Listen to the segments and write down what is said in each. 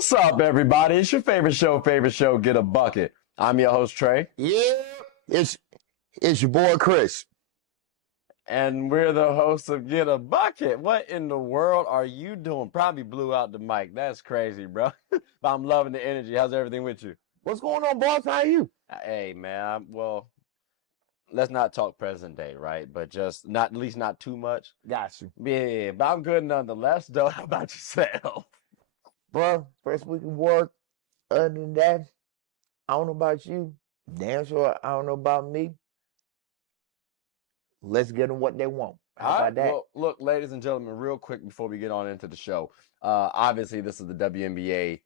What's up, everybody? It's your favorite show, Get a Bucket. I'm your host, Trey. Yeah, it's your boy Chris. And we're the hosts of Get a Bucket. What in the world are you doing? Probably blew out the mic. That's crazy, bro. But I'm loving the energy. How's everything with you? What's going on, boss? How are you? Hey, man. Well, let's not talk present day, right? But just not, at least not too much. Got you. Yeah, but I'm good nonetheless, though. How about yourself? Bro, first week of work. Other than that, I don't know about you. Damn sure I don't know about me. Let's get them what they want. How about that? Well, look, ladies and gentlemen, real quick before we get on into the show. Obviously, this is the WNBA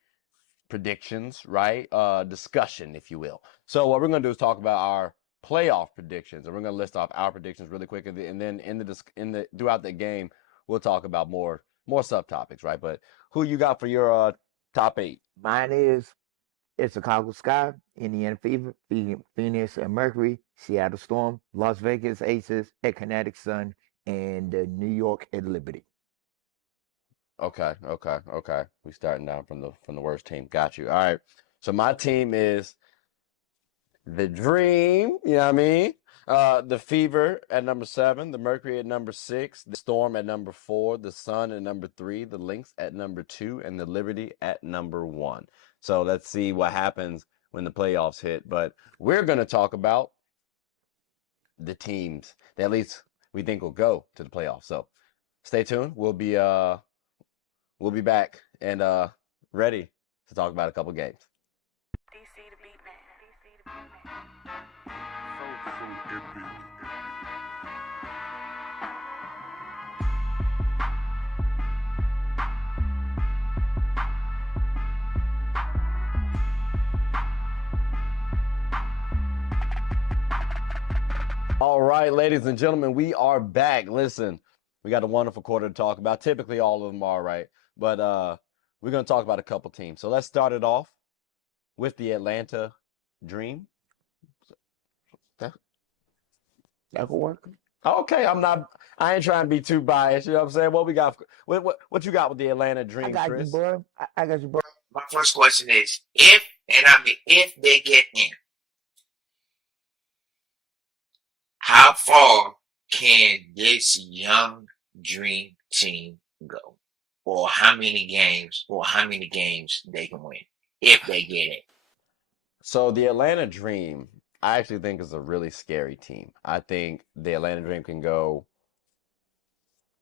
predictions, right? Discussion, if you will. So what we're going to do is talk about our playoff predictions, and we're going to list off our predictions really quick, and then throughout the game, we'll talk about more subtopics, right? But who you got for your top 8? Mine is it's Chicago Sky, Indiana Fever, Phoenix and Mercury, Seattle Storm, Las Vegas Aces, at Connecticut Sun, and New York at Liberty. Okay. We starting down from the worst team. Got you. All right. So my team is the Dream, you know what I mean? The Fever at number 7, the Mercury at number 6, the Storm at number 4, the Sun at number 3, the Lynx at number 2, and the Liberty at number 1. So let's see what happens when the playoffs hit. But we're going to talk about the teams that at least we think will go to the playoffs. So stay tuned. We'll be back and ready to talk about a couple games. All right, ladies and gentlemen, we are back. Listen, we got a wonderful quarter to talk about. Typically, all of them are, right? But we're going to talk about a couple teams. So let's start it off with the Atlanta Dream. That could work. Okay, I ain't trying to be too biased. You know what I'm saying? What we got? What you got with the Atlanta Dream, I got Chris? you, bro. I got you, bro. My first question is if they get in, how far can this young Dream team go? Or how many games they can win if they get in? So the Atlanta Dream, I actually think is a really scary team. I think the Atlanta Dream can go,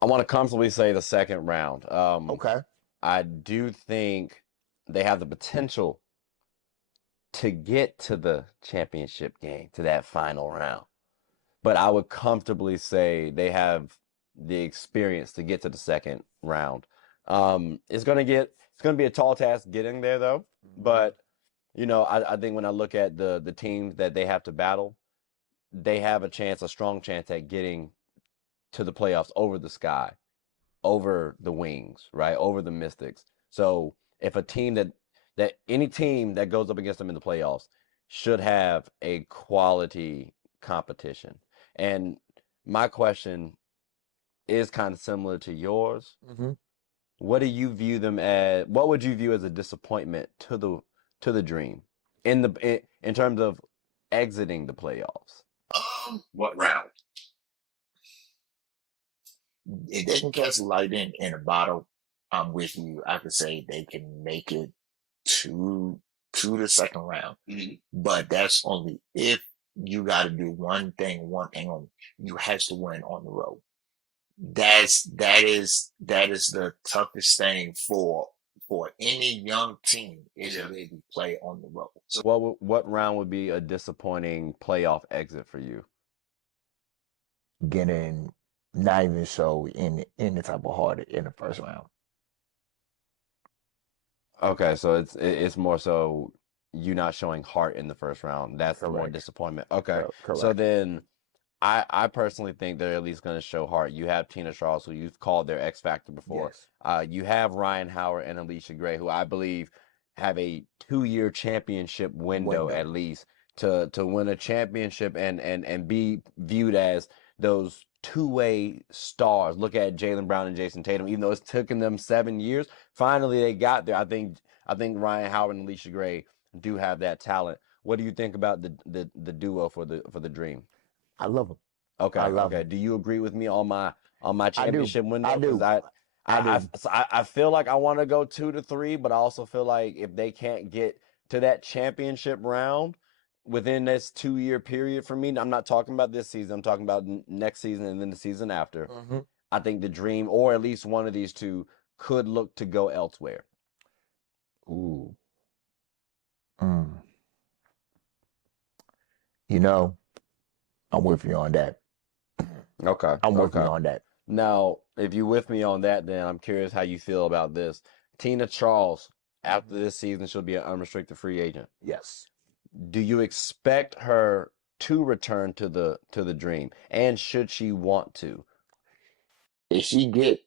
I want to comfortably say the second round. Okay. I do think they have the potential to get to the championship game, to that final round. But I would comfortably say they have the experience to get to the second round. It's gonna be a tall task getting there though. But I think when I look at the teams that they have to battle, they have a strong chance at getting to the playoffs over the Sky, over the Wings, right? Over the Mystics. So if any team that goes up against them in the playoffs should have a quality competition. And my question is kind of similar to yours. Mm-hmm. What do you view them as? What would you view as a disappointment to the Dream in terms of exiting the playoffs? What round? If they can catch lightning in a bottle, I'm with you. I could say they can make it to the second round. Mm-hmm. But that's only if you got to do one thing only. You have to win on the road. That is the toughest thing for any young team is to really play on the road. So what round would be a disappointing playoff exit for you? Getting not even so in the type of hard in the first round. Okay, so it's more so you not showing heart in the first round. That's the more disappointment. Okay. Correct. So then I personally think they're at least going to show heart. You have Tina Charles, who you've called their X Factor before. Yes. You have Rhyne Howard and Allisha Gray, who I believe have a 2-year championship window at least to win a championship and be viewed as those two-way stars. Look at Jaylen Brown and Jason Tatum. Even though it's taken them 7 years, finally they got there. I think I think Rhyne Howard and Allisha Gray do have that talent. What do you think about the duo for the Dream? I love them. Okay, I love okay. them. Do you agree with me on my I do. championship I window? Because do. I do. I feel like I want to go 2 to 3, but I also feel like if they can't get to that championship round within this 2 year period for me, I'm not talking about this season. I'm talking about next season and then the season after. Mm-hmm. I think the Dream, or at least one of these two, could look to go elsewhere. Ooh. Mm. You know, I'm with you on that. Okay. I'm with you Okay. on that. Now, if you with me on that, then I'm curious how you feel about this. Tina Charles, after this season, she'll be an unrestricted free agent. Yes. Do you expect her to return to the Dream, and should she want to? If she get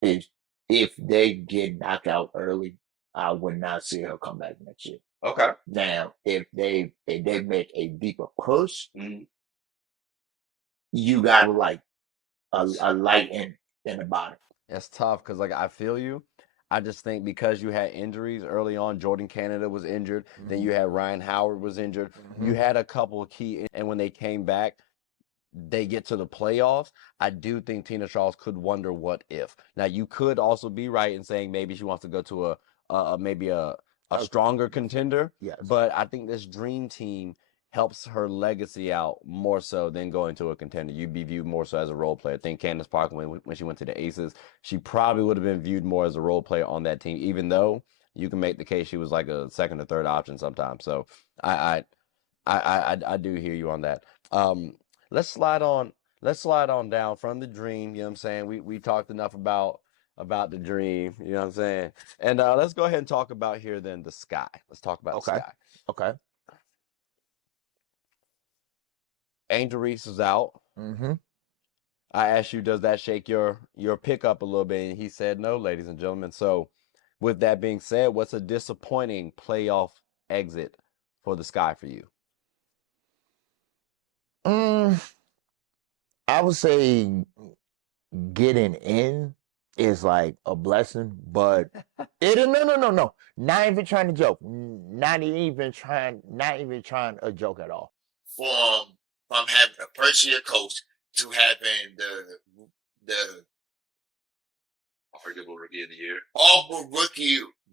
if if they get knocked out early, I would not see her come back next year. Okay. Now, if they make a deeper push, you got like a light in the bottom. It's tough because like I feel you. I just think because you had injuries early on, Jordan Canada was injured. Then you had Rhyne Howard was injured. You had a couple of key, and when they came back, they get to the playoffs. I do think Tina Charles could wonder what if. Now you could also be right in saying maybe she wants to go to maybe a stronger contender. Yes. But I think this Dream Team helps her legacy out more so than going to a contender. You'd be viewed more so as a role player. I think Candace Parker, when she went to the Aces, she probably would have been viewed more as a role player on that team, even though you can make the case she was like a second or third option sometimes. So I do hear you on that. Let's slide on down from the Dream. You know what I'm saying? We talked enough about the Dream. You know what I'm saying? And let's go ahead and talk about here then the Sky. Let's talk about the Sky. Okay. Angel Reese is out. Mm-hmm. I asked you, does that shake your pick up a little bit? And he said no, ladies and gentlemen. So, with that being said, what's a disappointing playoff exit for the Sky for you? I would say getting in is like a blessing, but no. Not even trying to joke. Not even trying a joke at all. From having a first year coach to having the arguable rookie of the year.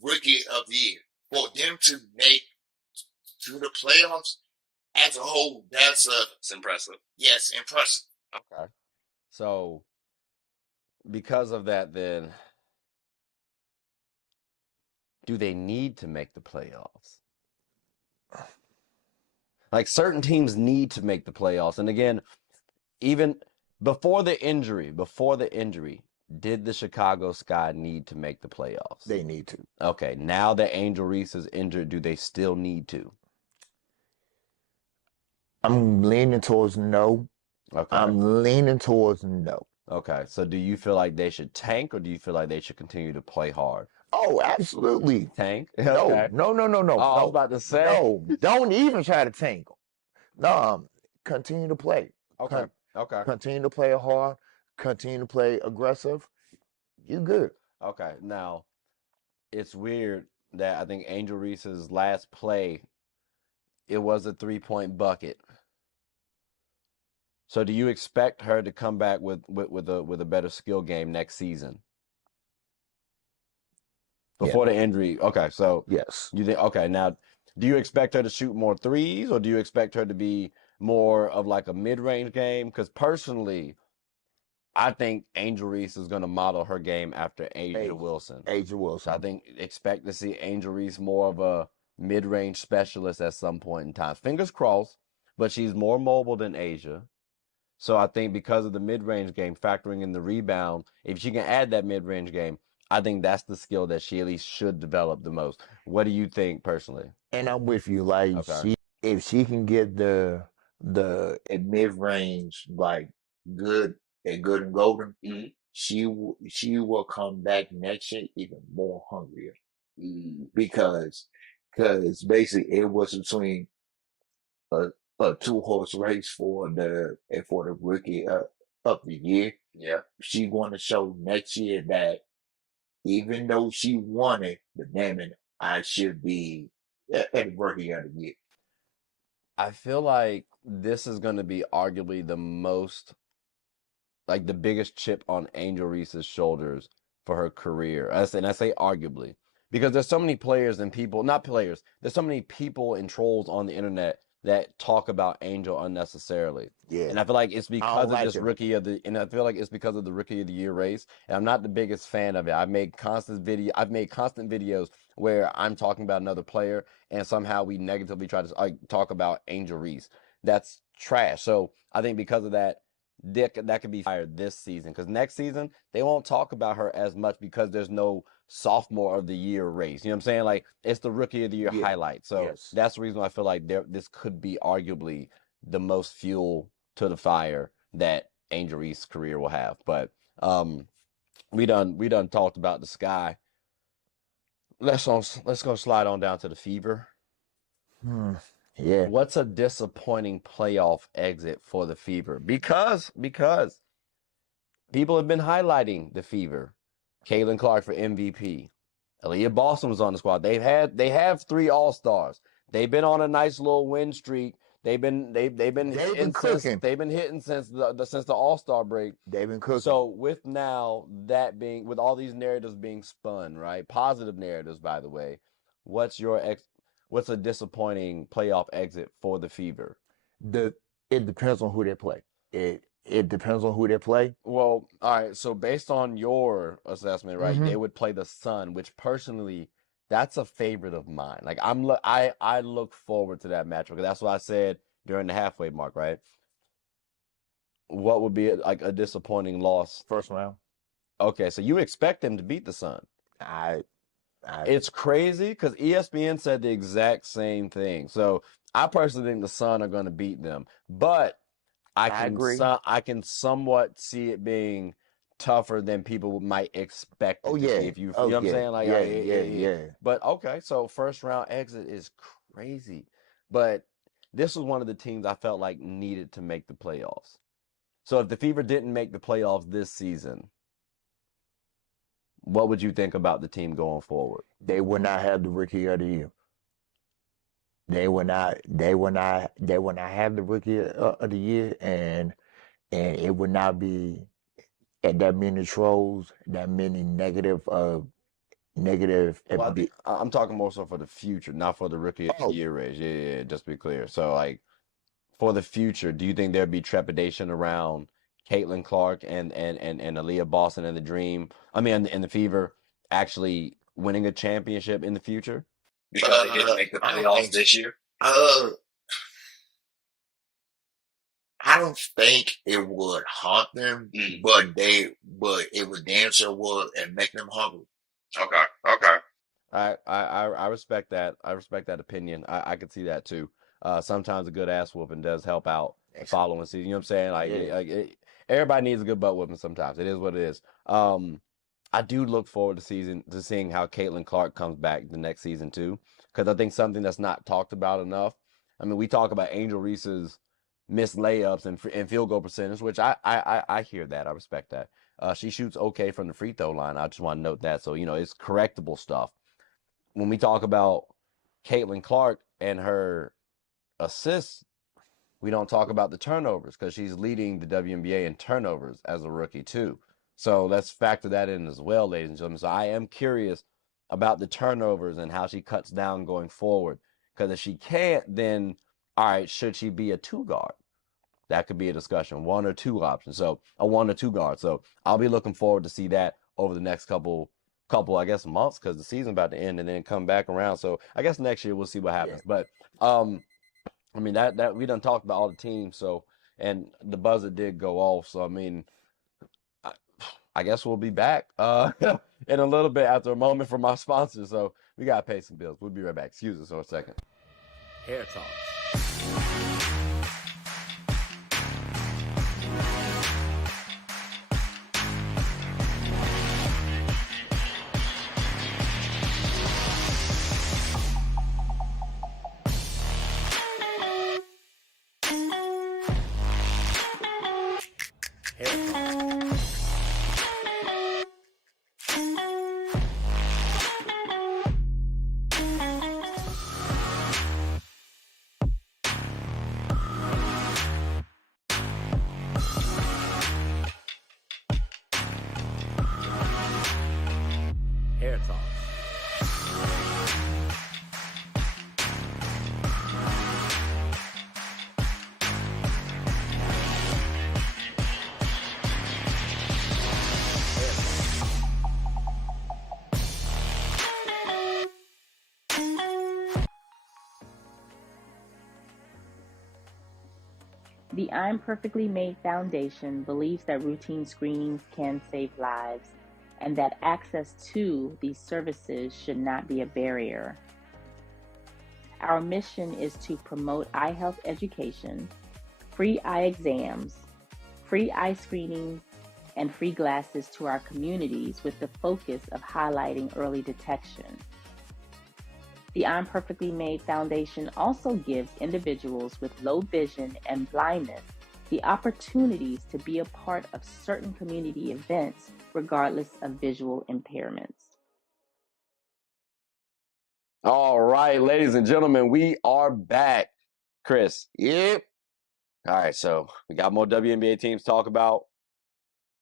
rookie of the year, for them to make to the playoffs as a whole, It's impressive. Yes, impressive. Okay. So, because of that, then, do they need to make the playoffs? Like, certain teams need to make the playoffs. And again, even before the injury, did the Chicago Sky need to make the playoffs? They need to. Okay, now that Angel Reese is injured, do they still need to? I'm leaning towards no. Okay. I'm leaning towards no. Okay, so do you feel like they should tank, or do you feel like they should continue to play hard? Oh, absolutely. Tank? No, Okay. no. Oh, I was about to say. No, don't even try to tank. No, continue to play. Okay. Okay. Continue to play hard. Continue to play aggressive. You good. Okay. Now, it's weird that I think Angel Reese's last play, it was a 3-point bucket. So do you expect her to come back with a better skill game next season? Before the injury. Okay, so yes. You think okay, now do you expect her to shoot more threes, or do you expect her to be more of like a mid-range game? Because personally, I think Angel Reese is going to model her game after Asia Wilson. Asia Wilson. So I think expect to see Angel Reese more of a mid-range specialist at some point in time. Fingers crossed, but she's more mobile than Asia. So I think because of the mid-range game, factoring in the rebound, if she can add that mid-range game, I think that's the skill that she at least should develop the most. What do you think personally? And I'm with you. Like if she can get the mid range like good and golden, she will come back next year even more hungrier because basically it was between a 2-horse race for the rookie of the year. Yeah, she want to show next year that even though she won it, but damn it, I should be at rookie of the year. I feel like this is going to be arguably the most, like the biggest chip on Angel Reese's shoulders for her career. And I say arguably because there's so many players and people, not players, there's so many people and trolls on the internet that talk about Angel unnecessarily. Yeah. And I feel like it's I because don't of like this them. and I feel like it's because of the rookie of the year race. And I'm not the biggest fan of it. I've made constant videos where I'm talking about another player and somehow we negatively try to talk about Angel Reese. That's trash. So I think because of that, that could be fired this season because next season they won't talk about her as much because there's no sophomore of the year race. You know what I'm saying? Like it's the rookie of the year Yeah. highlight. So Yes. that's the reason why I feel like this could be arguably the most fuel to the fire that Angel Reese's career will have. But we done talked about the sky. Let's go slide on down to the fever. Yeah. What's a disappointing playoff exit for the Fever? Because people have been highlighting the Fever. Caitlin Clark for MVP. Aaliyah Boston was on the squad. They have 3 All-Stars. They've been on a nice little win streak. They've been hitting cooking. They've been hitting since the All-Star break. They've been cooking. So with all these narratives being spun, right? Positive narratives, by the way. What's a disappointing playoff exit for the Fever? It depends on who they play. It depends on who they play. Well, all right. So based on your assessment, right, Mhm. they would play the Sun, which personally, that's a favorite of mine. Like I look forward to that matchup because that's what I said during the halfway mark, right? What would be like a disappointing loss? First round. Okay, so you expect them to beat the Sun. It's crazy because ESPN said the exact same thing. So I personally think the Sun are going to beat them, but I agree. I can somewhat see it being tougher than people might expect it to be. If you know what I'm saying? Like, yeah. But okay, so first round exit is crazy. But this was one of the teams I felt like needed to make the playoffs. So if the Fever didn't make the playoffs this season, what would you think about the team going forward? They would not have the rookie of the year. They would not have the rookie of the year, and it would not be that many trolls, that many negative. Well, I'm talking more so for the future, not for the rookie of the year race. Yeah, just to be clear. So, like, for the future, do you think there'd be trepidation around Caitlin Clark and Aaliyah Boston and the Dream? I mean, and the Fever actually winning a championship in the future? Because they didn't make the playoffs this year? I don't think it would haunt them, but it would damn sure would and make them hungry. Okay. I respect that. I respect that opinion. I could see that too. Sometimes a good ass whooping does help out the following season. You know what I'm saying? Everybody needs a good butt whooping sometimes. It is what it is. I do look forward to seeing how Caitlin Clark comes back the next season too, because I think something that's not talked about enough. I mean, we talk about Angel Reese's missed layups and field goal percentage, which I hear that. I respect that. She shoots okay from the free throw line. I just want to note that. So, it's correctable stuff. When we talk about Caitlin Clark and her assists, we don't talk about the turnovers because she's leading the WNBA in turnovers as a rookie too. So let's factor that in as well, ladies and gentlemen. So I am curious about the turnovers and how she cuts down going forward. Because if she can't, then all right, should she be a 2 guard? That could be a discussion. 1 or 2 options. So a 1 or 2 guard. So I'll be looking forward to see that over the next couple I guess months because the season's about to end and then come back around. So I guess next year we'll see what happens. But I mean that we done talked about all the teams. So and the buzzer did go off. So I mean, I guess we'll be back in a little bit after a moment from our sponsor. So we gotta pay some bills. We'll be right back. Excuse us for a second. Hair talk. The I'm Perfectly Made Foundation believes that routine screenings can save lives and that access to these services should not be a barrier. Our mission is to promote eye health education, free eye exams, free eye screenings, and free glasses to our communities with the focus of highlighting early detection. The I'm Perfectly Made Foundation also gives individuals with low vision and blindness the opportunities to be a part of certain community events regardless of visual impairments. All right, ladies and gentlemen, we are back. Chris. Yep. All right, so we got more WNBA teams to talk about.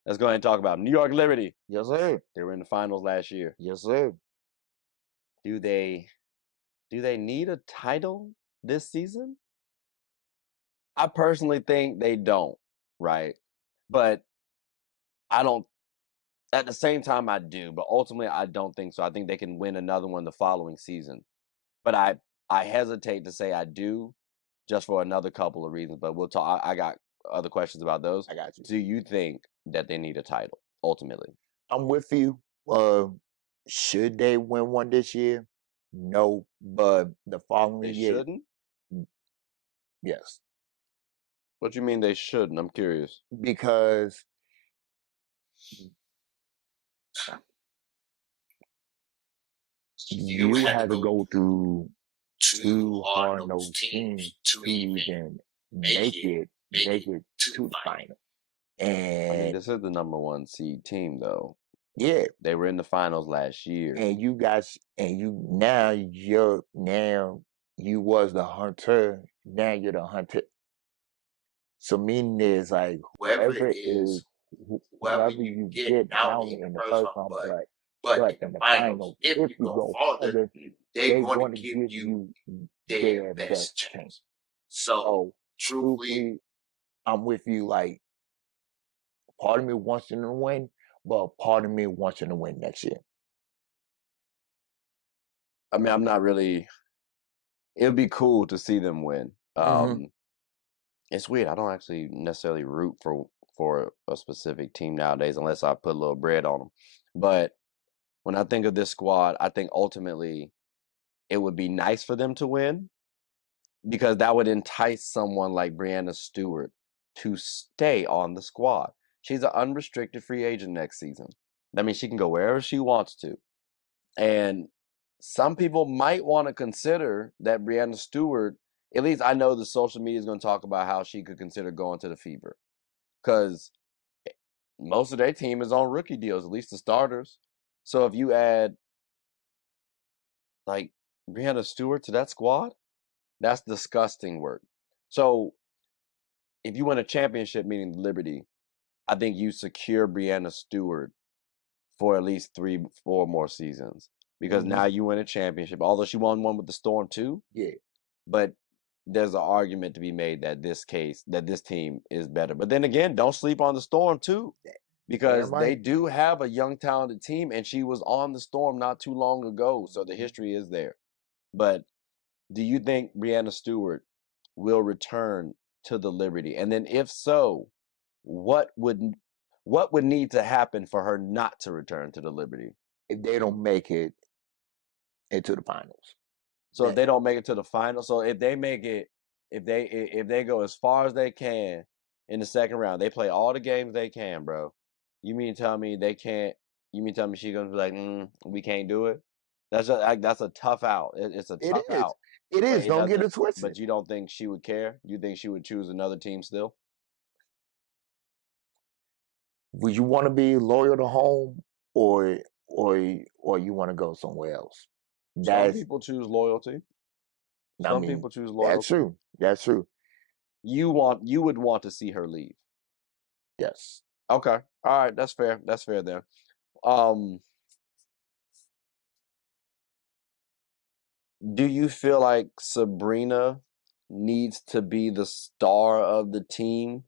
Let's go ahead and talk about New York Liberty. Yes, sir. They were in the finals last year. Yes, sir. Do they need a title this season? I personally think they don't, right? But I don't, at the same time I do, but ultimately I don't think so. I think they can win another one the following season. But I hesitate to say I do just for another couple of reasons, but we'll talk. I got other questions about those. I got you. Do you think that they need a title ultimately? I'm with you. Should they win one this year? No, but the following They year, shouldn't? yes, What do you mean they shouldn't? I'm curious. because you had to go through two hard-nosed teams to even make it to the final. I mean, And this is the number one seed team, though. yeah, They were in the finals last year. and you guys, and you now you was the hunter, now you're the hunted. So meaning is like whoever you get down in the first round, but in the finals, if you go further, they're going to give you their best chance. So truthfully, I'm with you. Like, part of me wants them to win, but part of me wants them to win next year. I mean, I'm not really. It would be cool to see them win. It's weird. I don't actually necessarily root for a specific team nowadays unless I put a little bread on them. But when I think of this squad, I think ultimately it would be nice for them to win because that would entice someone like Breanna Stewart to stay on the squad. She's an unrestricted free agent next season. That means she can go wherever she wants to. And some people might want to consider that Breanna Stewart, at least I know the social media is going to talk about how she could consider going to the Fever. Because most of their team is on rookie deals, at least the starters. So if you add like Breanna Stewart to that squad, that's disgusting work. So if you win a championship, meaning Liberty, I think you secure Breanna Stewart for at least 3-4 more seasons. Because now you win a championship, although she won one with the Storm too. Yeah. But there's an argument to be made that this team is better. But then again, don't sleep on the Storm too. Because they do have a young, talented team, and she was on the Storm not too long ago, so the history is there. But do you think Breanna Stewart will return to the Liberty? And then if so, what would need to happen for her not to return to the Liberty? If they don't make it into the finals. So if they don't make it to the final, so if they make it, if they go as far as they can in the second round, they play all the games they can, bro. You mean tell me they can't? You mean tell me she's gonna be like, we can't do it? That's a tough out. It's a tough out. It is. Don't get it twisted. But you don't think she would care? You think she would choose another team still? Would you want to be loyal to home, or you want to go somewhere else? Some people choose loyalty. Some people choose loyalty. That's true. That's true. You would want to see her leave. Yes. Okay. All right. That's fair. That's fair then. Do you feel like Sabrina needs to be the star of the team?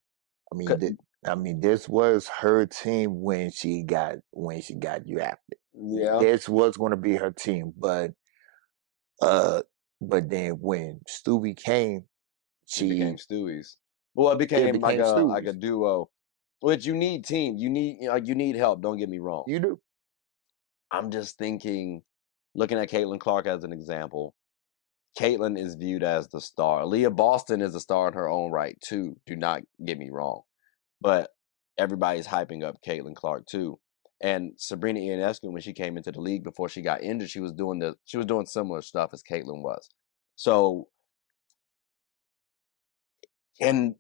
I mean, this was her team when she got drafted. Yeah. This was going to be her team, but then when Stewie came, she became Stewie's. Well, it became like became a Stewie. duo, which you need team. You need help. Don't get me wrong. You do. I'm just thinking, looking at Caitlin Clark as an example. Caitlin is viewed as the star. Aaliyah Boston is a star in her own right too. Do not get me wrong, but everybody's hyping up Caitlin Clark too. And Sabrina Ionescu, when she came into the league before she got injured, she was doing similar stuff as Caitlin was. So can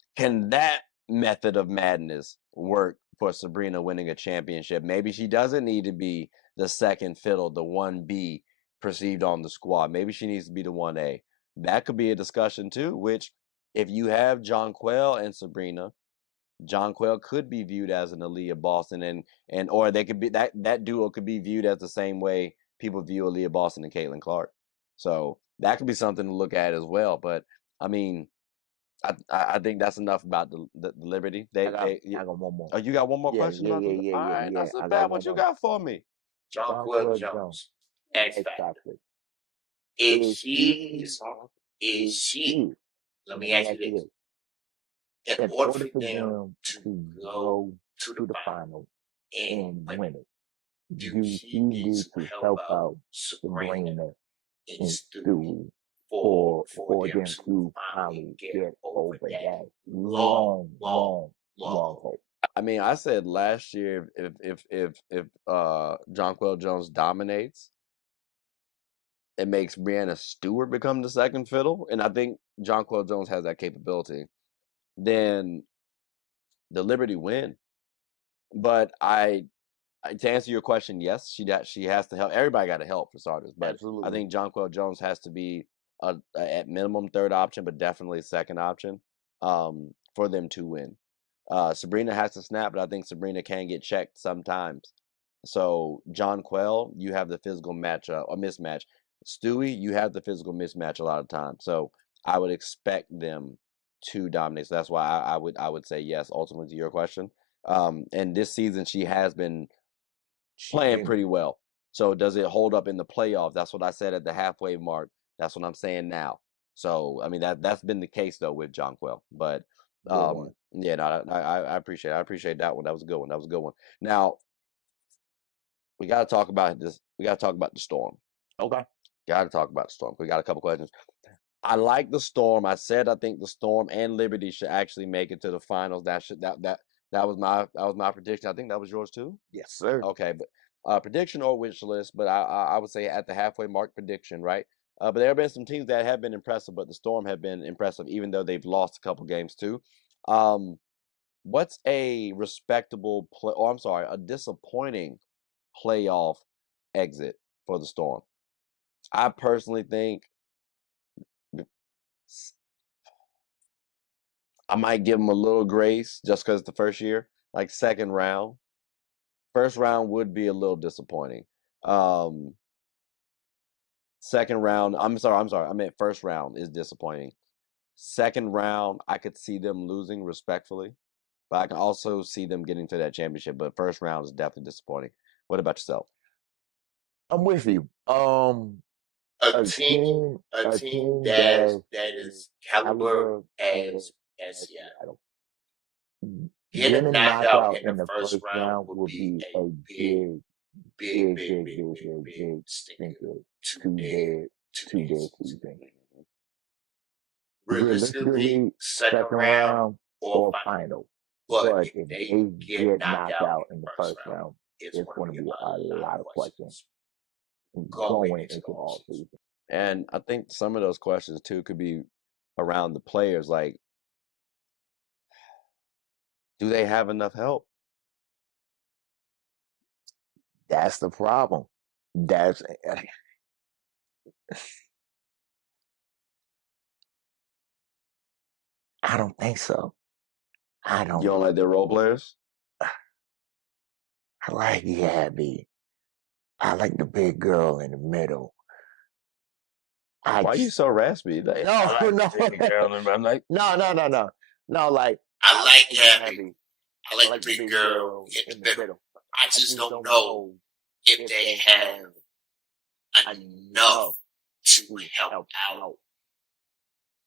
that method of madness work for Sabrina winning a championship? Maybe she doesn't need to be the second fiddle, the 1B perceived on the squad. Maybe she needs to be the 1A. That could be a discussion too, which if you have Jonquel and Sabrina, Jonquel could be viewed as an Aaliyah Boston and or they could be that duo could be viewed as the same way people view Aaliyah Boston and Caitlin Clark. So that could be something to look at as well. But I mean, I think that's enough about the Liberty. I got one more. Oh, you got one more Yeah, question yeah, about yeah, the? yeah, All yeah, right, yeah. that's I not got bad. one What you more. got for me? Jonquel Jones. X Factor. Factor. Is she? Let me ask you this. In order for them to go to the final and win it, do she need to help out Sabrina and Stu for them to finally get over that long hope? I mean, I said last year if Jonquel Jones dominates, it makes Breanna Stewart become the second fiddle, and I think Jonquel Jones has that capability. Then the Liberty win. But to answer your question, yes, she has to help. Everybody got to help for starters, but Absolutely. I think Jonquel Jones has to be a at minimum third option, but definitely second option for them to win. Sabrina has to snap, but I think Sabrina can get checked sometimes. So Jonquel, you have the physical matchup, a mismatch. Stewie, you have the physical mismatch a lot of times. So I would expect them to dominate. So that's why I would say yes. Ultimately, to your question, and this season she has been playing pretty well. So does it hold up in the playoffs? That's what I said at the halfway mark. That's what I'm saying now. So I mean that's been the case though with Jonquel. But yeah, no, I appreciate that one. That was a good one. That was a good one. Now we got to talk about this. We got to talk about the Storm. Okay. Got to talk about the Storm. We got a couple questions. I like the Storm. I said I think the Storm and Liberty should actually make it to the finals. That was my prediction. I think that was yours too. Yes, sir. Okay, but prediction or wish list. But I would say at the halfway mark prediction, right? But there have been some teams that have been impressive, but the Storm have been impressive, even though they've lost a couple games too. What's a respectable play? Or I'm sorry, a disappointing playoff exit for the Storm? I personally think I might give them a little grace just because it's the first year, like second round. First round would be a little disappointing. Second round, I'm sorry. I meant first round is disappointing. Second round, I could see them losing respectfully, but I can also see them getting to that championship. But first round is definitely disappointing. What about yourself? I'm with you. A team that is caliber as Seattle. Getting knocked out in the first round would be a big stinker to their season. Realistically, second round or final. But if they get knocked out in the first round, it's going to be a lot of questions going into all season. And I think some of those questions too could be around the players. Like, do they have enough help? That's the problem. That's I don't think so. I You don't. don't like their role players? I like Gabby. I like the big girl in the middle. Why are you so raspy? Like, No, I like no. the big girl in the- I'm like, No. No, like I like Gabby. I like the big girl in the middle. I just don't know if they have enough to help out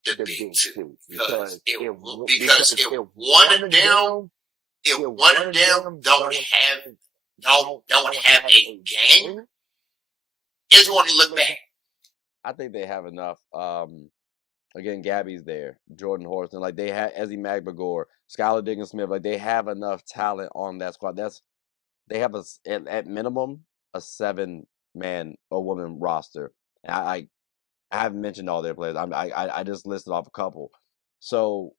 the big two because if one of them don't have a game, it's going to look bad. I think they have enough. Again, Gabby's there, Jordan Horston, like they have Ezzie Magbagor, Skylar Diggins-Smith, like they have enough talent on that squad. They have at minimum a 7-man or woman roster. And I haven't mentioned all their players. I just listed off a couple. So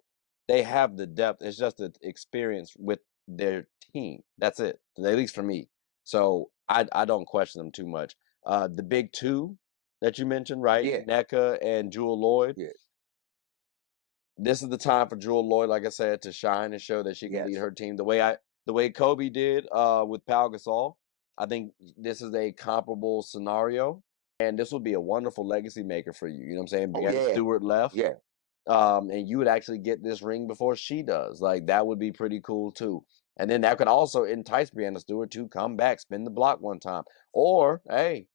they have the depth. It's just the experience with their team. That's it, at least for me. So I don't question them too much. The big two that you mentioned, right? Yeah. NECA and Jewel Lloyd. Yeah. This is the time for Jewel Lloyd, like I said, to shine and show that she can lead her team the way Kobe did with Pau Gasol. I think this is a comparable scenario, and this will be a wonderful legacy maker for you. You know what I'm saying? Breanna Stewart left. Yeah. And you would actually get this ring before she does. Like, that would be pretty cool, too. And then that could also entice Breanna Stewart to come back, spin the block one time. Or, hey,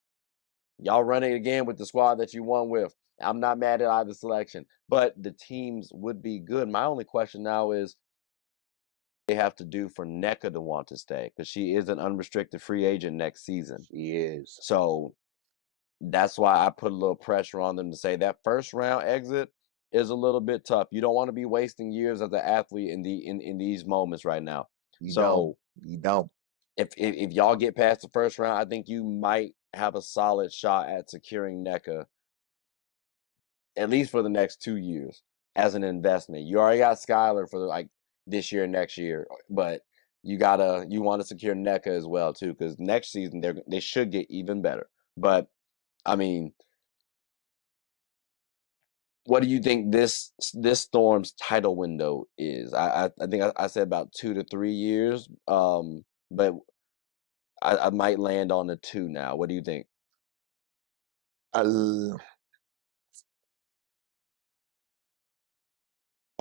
y'all run it again with the squad that you won with. I'm not mad at either selection, but the teams would be good. My only question now is they have to do for NECA to want to stay because she is an unrestricted free agent next season. She is. So that's why I put a little pressure on them to say that first round exit is a little bit tough. You don't want to be wasting years as an athlete in these moments right now. You don't. If y'all get past the first round, I think you might have a solid shot at securing NECA at least for the next 2 years as an investment. You already got Skylar for like this year, next year, but you want to secure NECA as well too, because next season they should get even better. But I mean, what do you think this Storm's title window is? I think I said about 2 to 3 years, but I might land on a 2 now. What do you think? A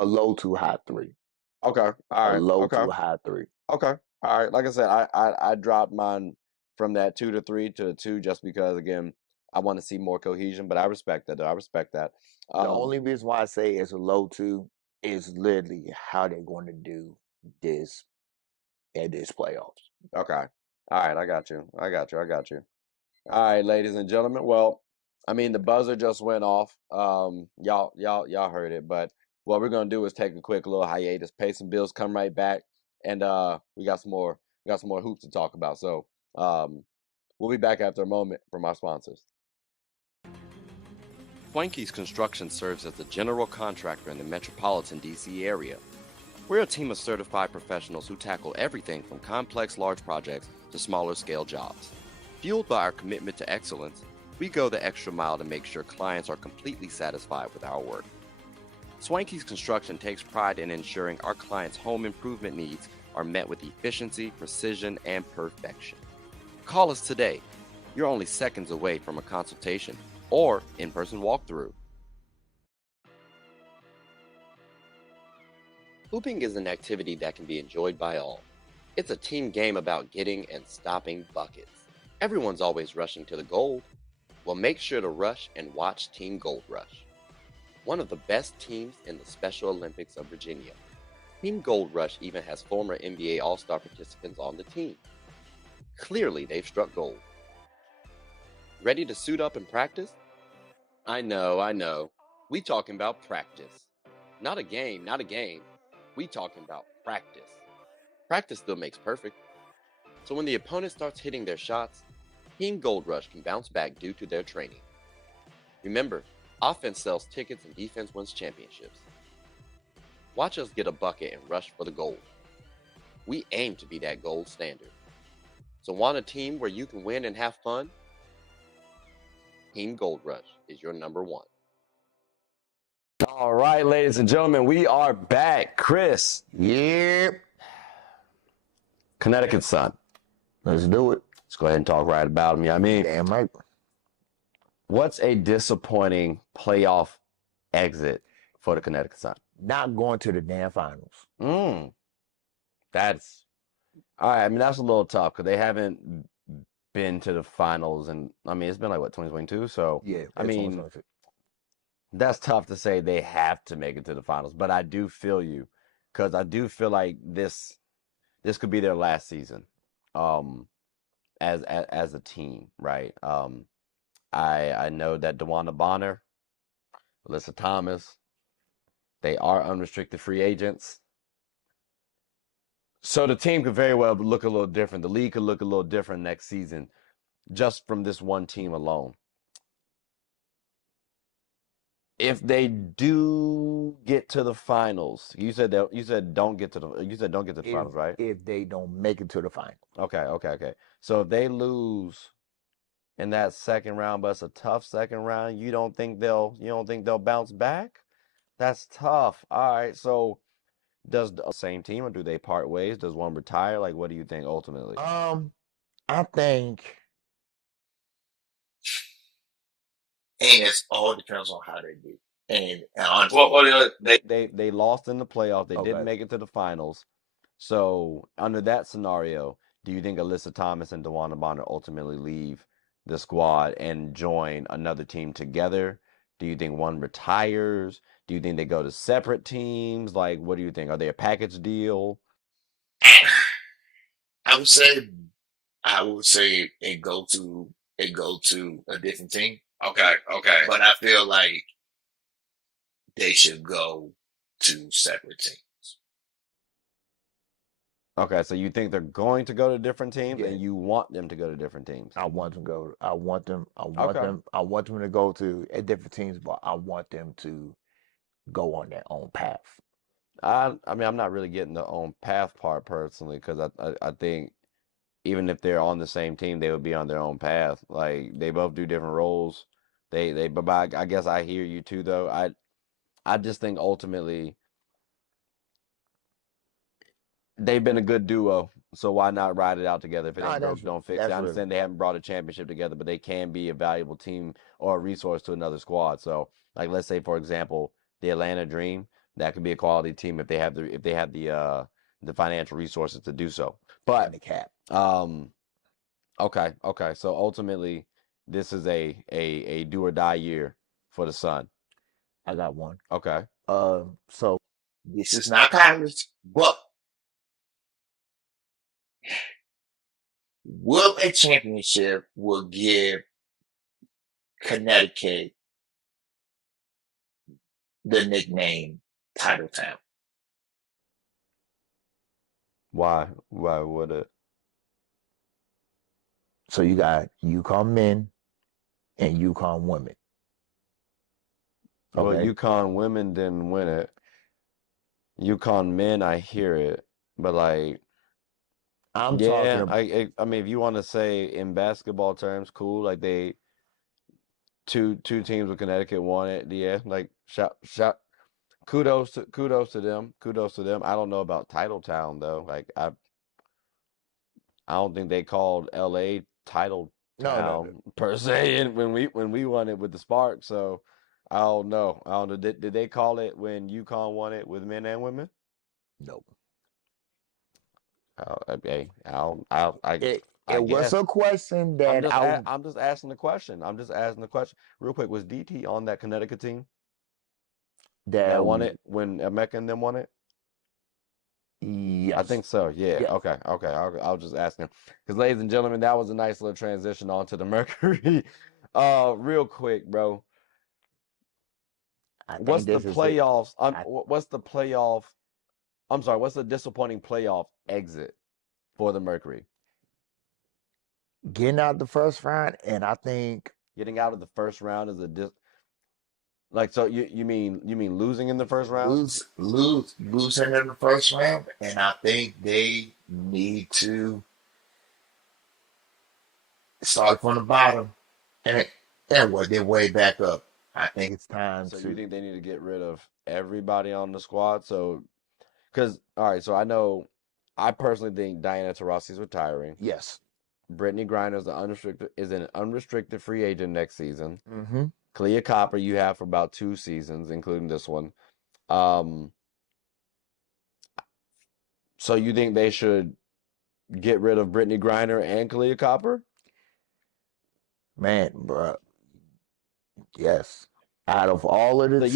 low to high 3. Okay, all right. A low okay. to high 3. Okay, all right. Like I said, I dropped mine from that 2 to 3 to a 2 just because, again, I want to see more cohesion. But I respect that, though. I respect that. The only reason why I say it's a low 2 is literally how they're going to do this at this playoffs. Okay. All right, I got you. All right, ladies and gentlemen. Well, I mean, the buzzer just went off. Y'all heard it, but what we're gonna do is take a quick little hiatus, pay some bills, come right back, and we got some more hoops to talk about. So we'll be back after a moment from our sponsors. Swanky's Construction serves as the general contractor in the metropolitan D.C. area. We're a team of certified professionals who tackle everything from complex large projects to smaller scale jobs. Fueled by our commitment to excellence, we go the extra mile to make sure clients are completely satisfied with our work. Swanky's Construction takes pride in ensuring our clients' home improvement needs are met with efficiency, precision, and perfection. Call us today. You're only seconds away from a consultation or in-person walkthrough. Hooping is an activity that can be enjoyed by all. It's a team game about getting and stopping buckets. Everyone's always rushing to the gold. Well, make sure to rush and watch Team Gold Rush, one of the best teams in the Special Olympics of Virginia. Team Gold Rush even has former NBA All-Star participants on the team. Clearly, they've struck gold. Ready to suit up and practice? I know. We talking about practice. Not a game. We talking about practice. Practice still makes perfect. So when the opponent starts hitting their shots, Team Gold Rush can bounce back due to their training. Remember, offense sells tickets and defense wins championships. Watch us get a bucket and rush for the gold. We aim to be that gold standard. So want a team where you can win and have fun? Team Gold Rush is your number one. All right, ladies and gentlemen, we are back. Chris. Yep. Connecticut Sun. Let's do it. Let's go ahead and talk right about them. I mean, damn right. What's a disappointing playoff exit for the Connecticut Sun? Not going to the damn finals. That's all right. I mean, that's a little tough because they haven't been to the finals, and I mean, it's been like what 2022. So yeah, I mean, That's tough to say they have to make it to the finals, but I do feel you because I do feel like this could be their last season, um, as a team, right? I know that DeWanna Bonner, Alyssa Thomas, they are unrestricted free agents. So the team could very well look a little different. The league could look a little different next season just from this one team alone. If they do get to the finals, you said don't get to the finals, right? If they don't make it to the final. Okay. So if they lose in that second round, but it's a tough second round, you don't think they'll bounce back? That's tough. All right. So does the same team or do they part ways? Does one retire? Like, what do you think ultimately? I think And it all depends on how they do. And honestly, What They lost in the playoff. They didn't Okay. make it to the finals. So under that scenario, do you think Alyssa Thomas and DeWanna Bonner ultimately leave the squad and join another team together? Do you think one retires? Do you think they go to separate teams? Like, what do you think? Are they a package deal? I would say it go to a different team. Okay. But I feel like they should go to separate teams. Okay, so you think they're going to go to different teams Yeah. and you want them to go to different teams? I want them to go. I want them Okay. to go to different teams, but I want them to go on their own path. I mean, I'm not really getting the own path part personally because I think even if they're on the same team, they would be on their own path. Like they both do different roles. But I guess I hear you too, though. I just think ultimately they've been a good duo, so why not ride it out together? If it Nah, ain't broke, don't fix it. that's I real. understand they haven't brought a championship together, but they can be a valuable team or a resource to another squad. So, like, let's say for example, the Atlanta Dream, that could be a quality team if they have the financial resources to do so. But And the cap. okay. So ultimately, this is a do or die year for the Sun. I got one. Okay. So This is not college, but will a championship will give Connecticut the nickname Title Town. Why? Why would it? so you got UConn men and UConn women. Well, Okay. UConn women didn't win it. UConn men, I hear it, but like, I'm talking yeah, about I mean, if you want to say in basketball terms, cool. Like they two teams with Connecticut won it. Yeah, like kudos to them. Kudos to them. I don't know about Title Town though. Like I don't think they called LA Title no. Town per se and when we won it with the Sparks. So I don't know. I don't know. Did they call it when UConn won it with men and women? Nope. Hey, It I was guess. a question that I'm just asking the question. I'm just asking the question. Real quick, was DT on that Connecticut team that won it when Emeka and them won it? yes. I think so. Yeah. Yes. Okay. I'll just ask him. Because, ladies and gentlemen, that was a nice little transition onto the Mercury. Real quick, bro. I What's think the this is it. playoffs? What's the playoff? I'm sorry. What's the disappointing playoff exit for the Mercury? Getting out the first round, and I think Getting out of the first round is like so. You mean losing in the first round? Losing in the first round, and I think they need to start from the bottom and work their way back up. I think it's time So you to. think they need to get rid of everybody on the squad? So, because all right, so I personally think Diana Taurasi's retiring. Yes. Brittany Griner is an unrestricted free agent next season. Mm-hmm. Clea Copper you have for about 2 seasons, including this one. Um, so you think they should get rid of Brittany Griner and Clea Copper? Man, bruh. Yes. Out of all of the So teams,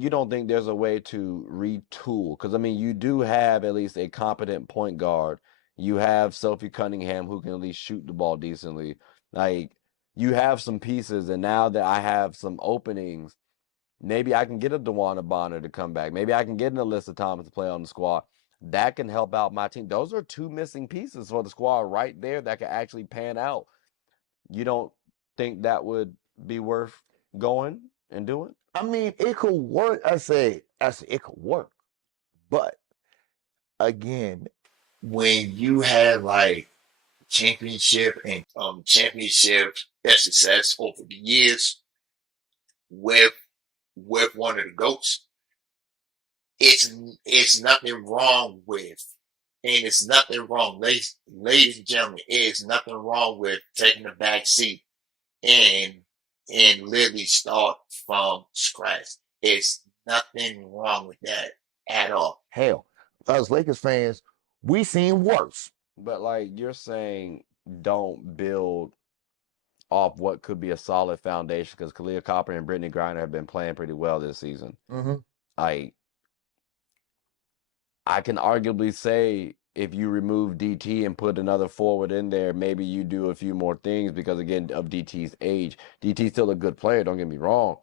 you don't think there's a way to retool? Because I mean, you do have at least a competent point guard. You have Sophie Cunningham who can at least shoot the ball decently. Like you have some pieces, and now that I have some openings, maybe I can get a DeWanna Bonner to come back. Maybe I can get an Alyssa Thomas to play on the squad. That can help out my team. Those are two missing pieces for the squad right there that can actually pan out. You don't think that would be worth going and doing? I mean, it could work. I say it could work, but again, When you have like championship and championship success over the years with one of the goats, it's nothing wrong with, and it's nothing wrong, ladies and gentlemen, it's nothing wrong with taking a back seat and literally start from scratch. It's nothing wrong with that at all. hell, us Lakers fans, we seen worse. But like you're saying, don't build off what could be a solid foundation because Kalia Copper and Brittany Griner have been playing pretty well this season. Mm-hmm. I can arguably say if you remove DT and put another forward in there, maybe you do a few more things because again of DT's age. DT's still a good player, don't get me wrong.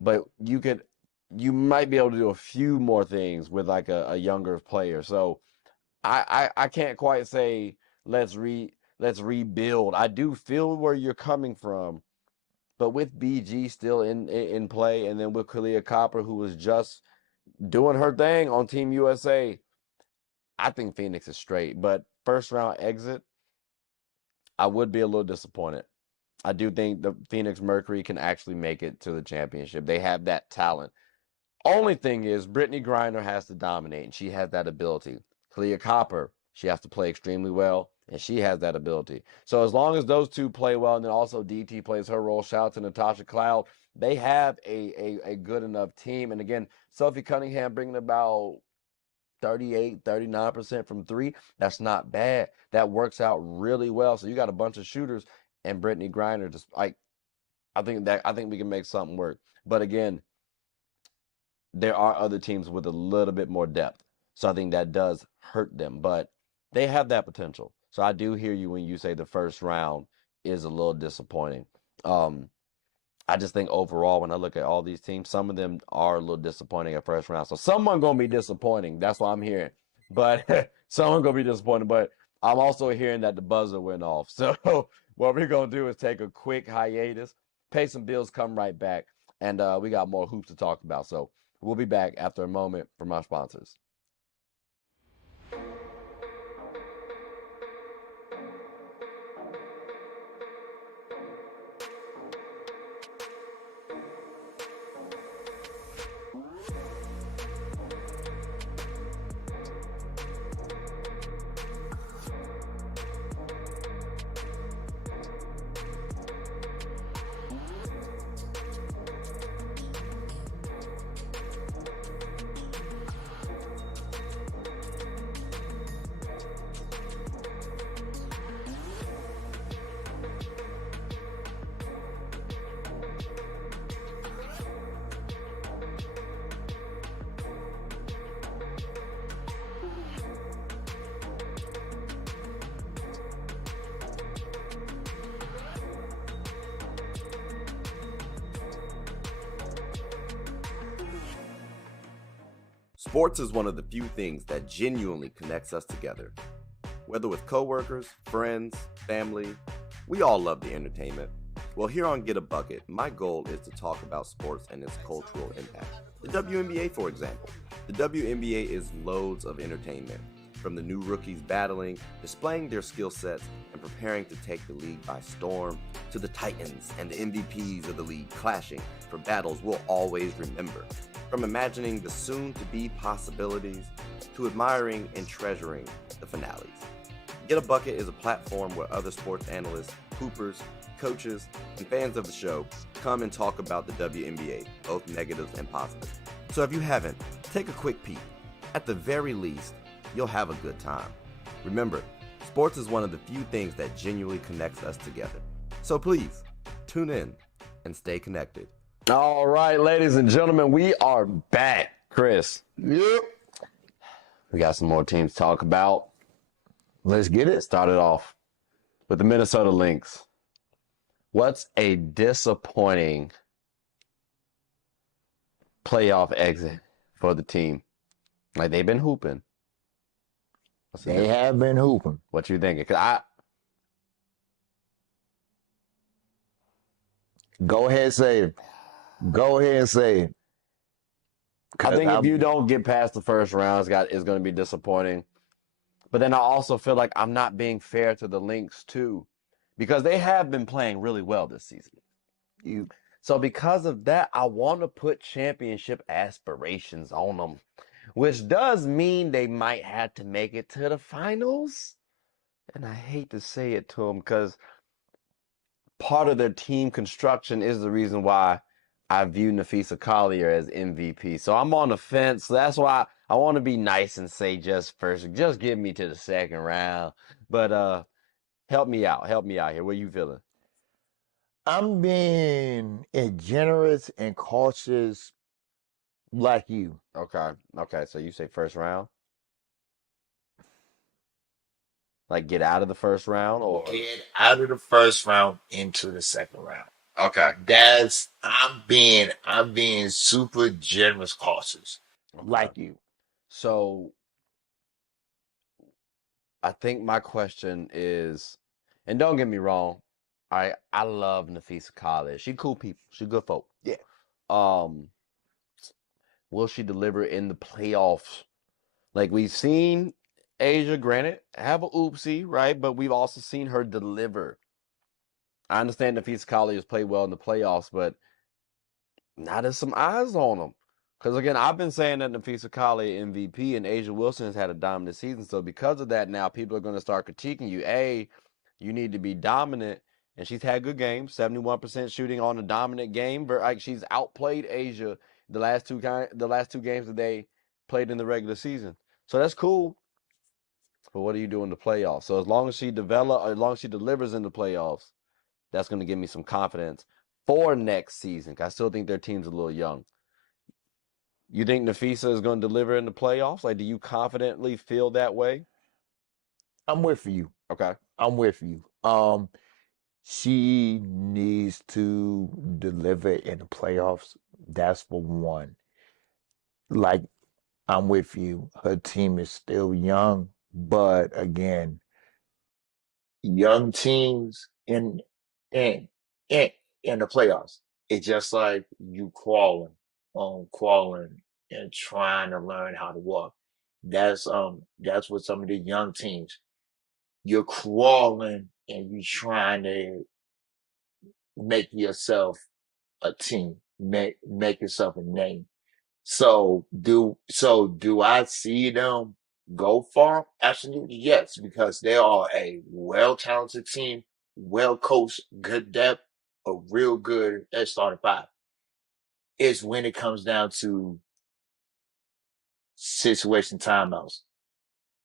But you might be able to do a few more things with like a younger player. So I can't quite say let's rebuild. I do feel where you're coming from, but with BG still in play, and then with Kalia Copper, who was just doing her thing on Team USA, I think Phoenix is straight. But first round exit, I would be a little disappointed. I do think the Phoenix Mercury can actually make it to the championship. They have that talent. Only thing is, Brittany Griner has to dominate, and she has that ability. Kalia Copper, she has to play extremely well, and she has that ability. So as long as those two play well, and then also DT plays her role, shout out to Natasha Cloud, they have a good enough team. And again, Sophie Cunningham bringing about 38, 39% from three. That's not bad. That works out really well. So you got a bunch of shooters, and Brittany Griner just like I think we can make something work. But again, there are other teams with a little bit more depth. So I think that does hurt them, but they have that potential. So I do hear you when you say the first round is a little disappointing. I just think overall, when I look at all these teams, some of them are a little disappointing at first round. So someone gonna be disappointing. That's what I'm hearing. But someone gonna be disappointed. But I'm also hearing that the buzzer went off. So what we're gonna do is take a quick hiatus, pay some bills, come right back, and we got more hoops to talk about. So we'll be back after a moment from our sponsors. Sports is one of the few things that genuinely connects us together. Whether with coworkers, friends, family, we all love the entertainment. Well, here on Get a Bucket, my goal is to talk about sports and its cultural impact. The WNBA, for example. The WNBA is loads of entertainment, from the new rookies battling, displaying their skill sets, and preparing to take the league by storm, to the titans and the MVPs of the league clashing for battles we'll always remember. From imagining the soon-to-be possibilities to admiring and treasuring the finales. Get a Bucket is a platform where other sports analysts, hoopers, coaches, and fans of the show come and talk about the WNBA, both negatives and positives. So if you haven't, take a quick peek. At the very least, you'll have a good time. Remember, sports is one of the few things that genuinely connects us together. So please, tune in and stay connected All right, ladies and gentlemen, we are back. Chris, Yep. we got some more teams to talk about. Let's get Let's it. start it off with the Minnesota Lynx. What's a disappointing playoff exit for the team? Like, they've been hooping. They have been hooping. What you thinking? 'Cause Go ahead and say it. Go ahead and say it. I think if I'm- you don't get past the first round, it's going to be disappointing. But then I also feel like I'm not being fair to the Lynx too, because they have been playing really well this season. So because of that, I want to put championship aspirations on them, which does mean they might have to make it to the finals. And I hate to say it to them because part of their team construction is the reason why I view Nafisa Collier as MVP. So I'm on the fence. That's why I want to be nice and say just give me to the second round. But help me out. Help me out here. What you feeling? I'm being generous and cautious like you. Okay. Okay. So you say first round? Like get out of the first round or Get out of the first round into the second round. Okay. I'm being super generous cautious. Like you. So I think my question is, and don't get me wrong, I love Nafisa College. She cool people. She good folk. Yeah. Will she deliver in the playoffs? Like we've seen Asia, granted, have a oopsie, right? But we've also seen her deliver. I understand Nafisa College has played well in the playoffs, but now there's some eyes on them. Because again, I've been saying that Nafisa Colley MVP and Asia Wilson has had a dominant season. So because of that, now people are going to start critiquing you. You need to be dominant, and she's had good games, 71% shooting on a dominant game. Like she's outplayed Asia the last two games that they played in the regular season. So that's cool. But what do you do in the playoffs? So as long as she delivers in the playoffs, that's going to give me some confidence for next season. I still think their team's a little young. You think Nafisa is going to deliver in the playoffs? Like, do you confidently feel that way? I'm with you. Okay. I'm with you. She needs to deliver in the playoffs. That's for one. Like, I'm with you. Her team is still young, but again, Young teams in in in the playoffs. It's just like you crawling and trying to learn how to walk. That's what some of the young teams. You're crawling and you're trying to make yourself a team, make yourself a name. So do I see them go far? Absolutely yes, because they are a well talented team, well coached, good depth, a real good at starting five. It's when it comes down to situation timeouts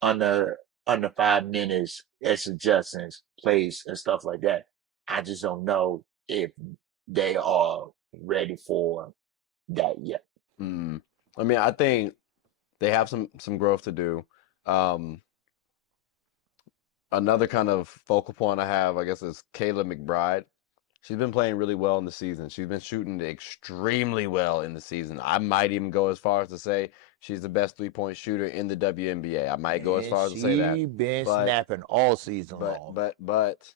under under 5 minutes, extra adjustments, plays and stuff like that. I just don't know if they are ready for that yet. I mean, I think they have some growth to do. Um, Another kind of focal point I have, I guess, is Kayla McBride. She's been playing really well in the season. She's been shooting extremely well in the season. I might even go as far as to say she's the best three-point shooter in the WNBA. I might go as far as to say that. she been But snapping all season but long. but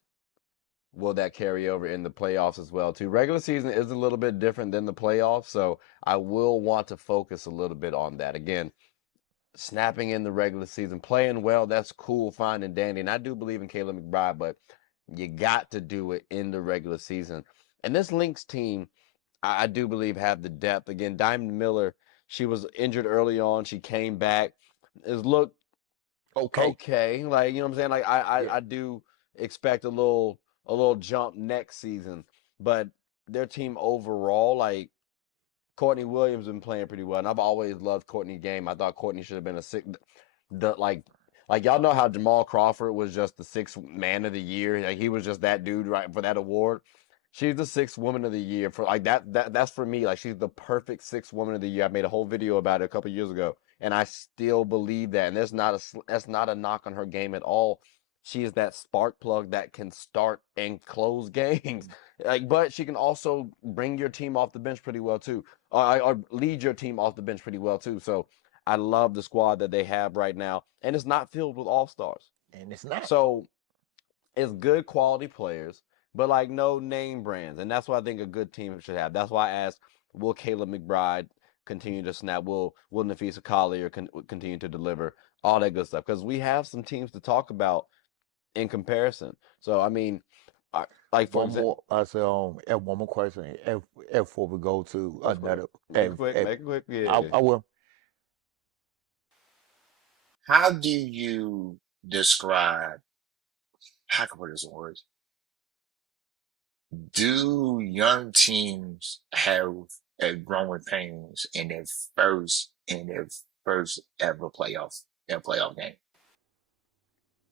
will that carry over in the playoffs as well too? Regular season is a little bit different than the playoffs, so I will want to focus a little bit on that. Again, snapping in the regular season, playing well, that's cool, fine, and dandy. And I do believe in Kayla McBride, but you got to do it in the regular season. And this Lynx team, I do believe, have the depth. Again, Diamond Miller, she was injured early on. She came back. Has looked okay. Like, you know what I'm saying? Like I do expect a little jump next season. But their team overall, like Courtney Williams been playing pretty well, and I've always loved Courtney's game. I thought Courtney should have been like y'all know how Jamal Crawford was just the sixth man of the year. Like he was just that dude right for that award. She's the sixth woman of the year for like that's for me. Like she's the perfect sixth woman of the year. I made a whole video about it a couple years ago, and I still believe that. And that's not a knock on her game at all. She is that spark plug that can start and close games. Like, but she can also bring your team off the bench pretty well too, or lead your team off the bench pretty well too. So I love the squad that they have right now, and it's not filled with all stars. And it's not. So it's good quality players, but like no name brands, and that's what I think a good team should have. That's why I asked, will Caleb McBride continue to snap? Will Nafisa Collier continue to deliver? All that good stuff, because we have some teams to talk about in comparison. So I mean, like for One example, more, I say, and one more question, if before we go to another, make it quick, yeah. I will. How do you describe, how can I put this in words? Do young teams have a growing pains in their first ever playoff game?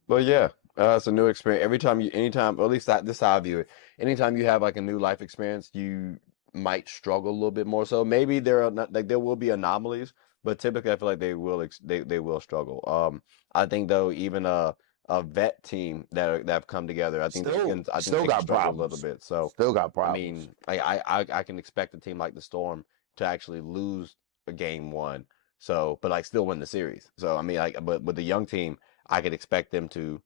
Well, yeah, it's a new experience. Anytime, or at least this is how I view it. Anytime you have like a new life experience, you might struggle a little bit more. So maybe there are not like there will be anomalies, but typically I feel like they will struggle. I think though even a vet team that have come together, I think Still, I think still they can got struggle a little problems. bit. So Still got I problems. mean, I can expect a team like the Storm to actually lose a game one. So, but like still win the series. So I mean, like, but with the young team. I could expect them to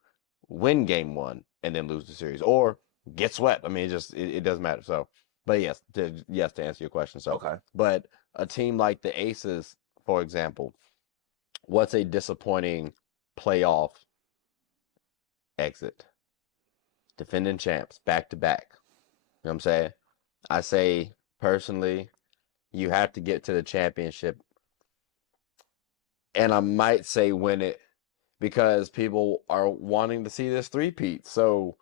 win game one and then lose the series or get swept. I mean, it doesn't matter. So, but yes, to answer your question. So, Okay. but a team like the Aces, for example, what's a disappointing playoff exit? Defending champs back to back. You know what I'm saying? I say personally, you have to get to the championship, and I might say win it because people are wanting to see this three-peat. So,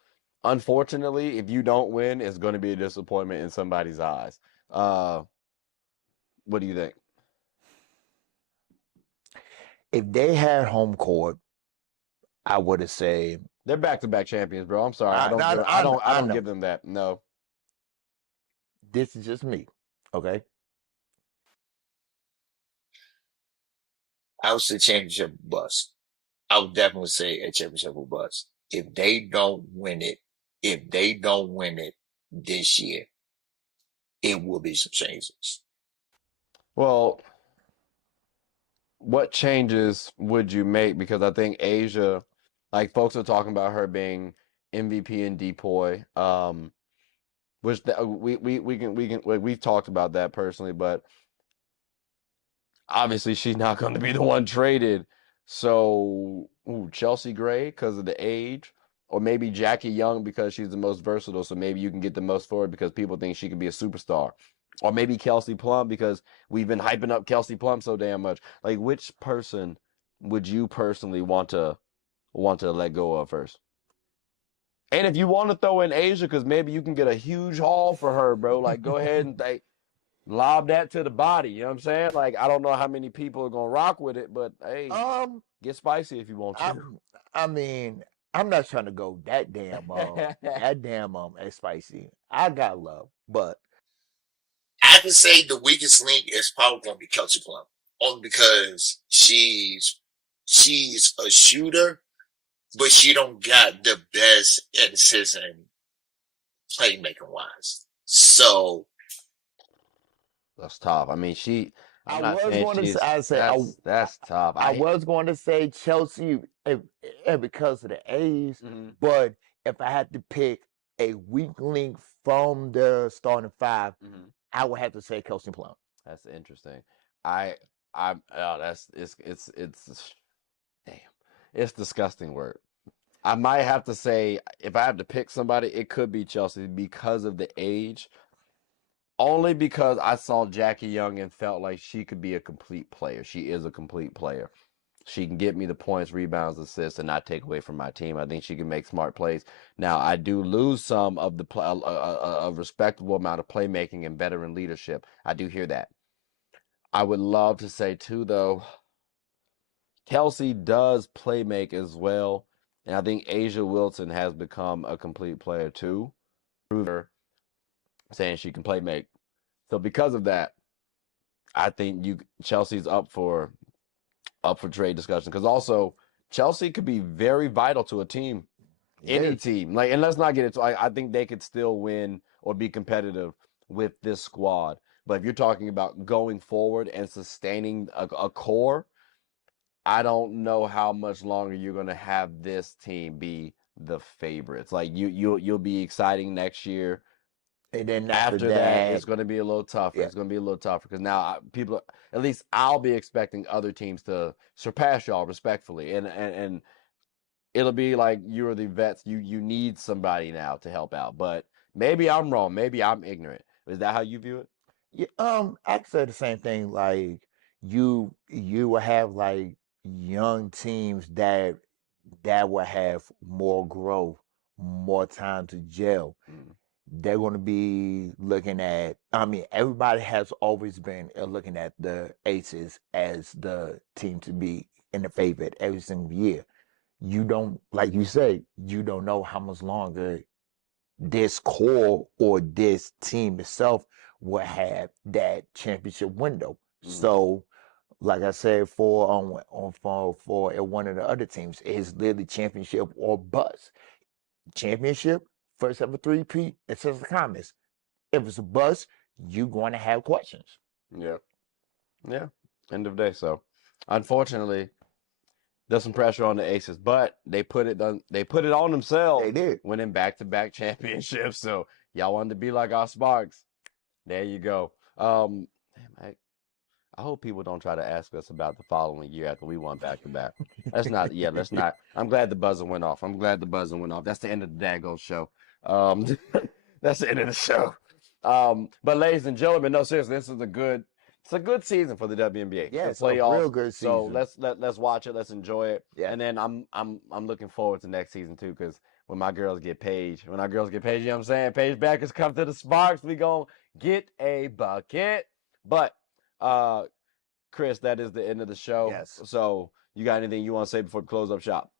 unfortunately, if you don't win, it's going to be a disappointment in somebody's eyes. Uh, what do you think? If they had home court, I would have said, They're back-to-back champions, bro. I'm sorry. I I don't know. give them that. No. This is just me. Okay. I would say championship bust. I would definitely say a championship will bust. If they don't win it this year, it will be some changes. Well, what changes would you make? Because I think Asia, like folks are talking about her being MVP and depoy. Which we've talked about that personally, but obviously she's not going to be the one traded. So, Chelsea Gray because of the age, or maybe Jackie Young because she's the most versatile. So maybe you can get the most for it because people think she can be a superstar, or maybe Kelsey Plum because we've been hyping up Kelsey Plum so damn much. Like, which person would you personally want to let go of first? And if you want to throw in Asia, because maybe you can get a huge haul for her, bro. Like, go ahead and lob that to the body. You know what I'm saying? Like, I don't know how many people are gonna rock with it, but hey, get spicy if you want to. I mean, I'm not trying to go that damn spicy. I got love, but I can say the weakest link is probably going to be Kelsey Plum, only because she's a shooter, but she don't got the best athleticism playmaking wise. So That's tough. I mean, I'm not was saying going to she's. say, That's tough. I was going to say Chelsea because of the age, Mhm. but if I had to pick a weak link from the starting five, I would have to say Kelsey Plum. That's interesting. That's it's damn. It's disgusting word. I might have to say if I have to pick somebody, it could be Chelsea because of the age. Only because I saw Jackie Young and felt like she could be a complete player. She is a complete player. She can get me the points, rebounds, assists, and not take away from my team. I think she can make smart plays. Now, I do lose some of a respectable amount of playmaking and veteran leadership. I do hear that. I would love to say, too, though, Kelsey does play make as well. And I think Asia Wilson has become a complete player, too. saying she can play make. So because of that, I think Chelsea's up for trade discussion, because also Chelsea could be very vital to a team, any team. Like, and let's not get into. I think they could still win or be competitive with this squad. But if you're talking about going forward and sustaining a core, I don't know how much longer you're going to have this team be the favorites. Like you'll be exciting next year. And then After that, it's going to be a little tougher. Yeah. It's going to be a little tougher because now people, at least I'll be expecting other teams to surpass y'all respectfully, and it'll be like you're the vets. You need somebody now to help out. But maybe I'm wrong. Maybe I'm ignorant. Is that how you view it? Yeah, I could say the same thing. Like you will have like young teams that will have more growth, more time to gel. They're going to be looking at. I mean, everybody has always been looking at the Aces as the team to be in the favorite every single year. You don't, like you say, you don't know how much longer this core or this team itself will have that championship window. So, like I said, for one of the other teams, it's literally championship or bust. Championship, first ever 3-peat, it says the comments. If it's a bust, you're going to have questions. Yeah. End of day. So, unfortunately, there's some pressure on the Aces, but they put it on themselves. They did. Winning back-to-back championships. So y'all wanted to be like our Sparks. There you go. I hope people don't try to ask us about the following year after we won back-to-back. Let's not. I'm glad the buzzer went off. That's the end of the daggone show. That's the end of the show. But ladies and gentlemen, no, seriously, it's a good season for the WNBA. Yeah, it's a real good season. So let's watch it. Let's enjoy it. Yeah. And then I'm looking forward to next season too, because when our girls get paid, you know what I'm saying? Paige backers come to the Sparks. We gonna get a bucket. But Chris, that is the end of the show. Yes. So you got anything you want to say before we close up shop?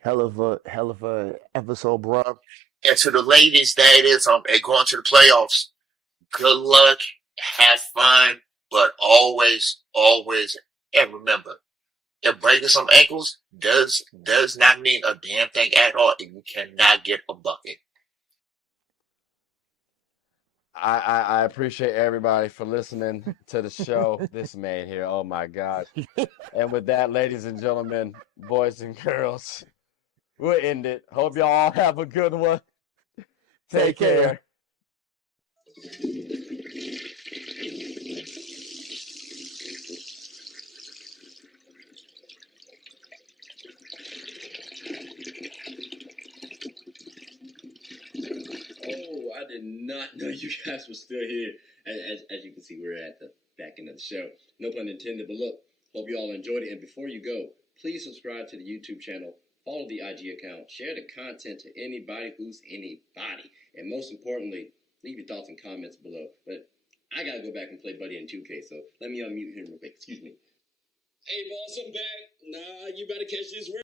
Hell of a episode, bro. And to the ladies that is going to the playoffs, good luck, have fun, but always, and remember, if breaking some ankles does not mean a damn thing at all if you cannot get a bucket. I appreciate everybody for listening to the show. This man here, oh my gosh. And with that, ladies and gentlemen, boys and girls, we'll end it. Hope y'all all have a good one. Take care. Oh, I did not know you guys were still here. As you can see, we're at the back end of the show. No pun intended, but look, hope you all enjoyed it. And before you go, please subscribe to the YouTube channel, follow the IG account, share the content to anybody who's anybody. And most importantly, leave your thoughts and comments below. But I got to go back and play Buddy in 2K, so let me unmute him real quick. Excuse me. Hey, boss, I'm back. Nah, you better catch this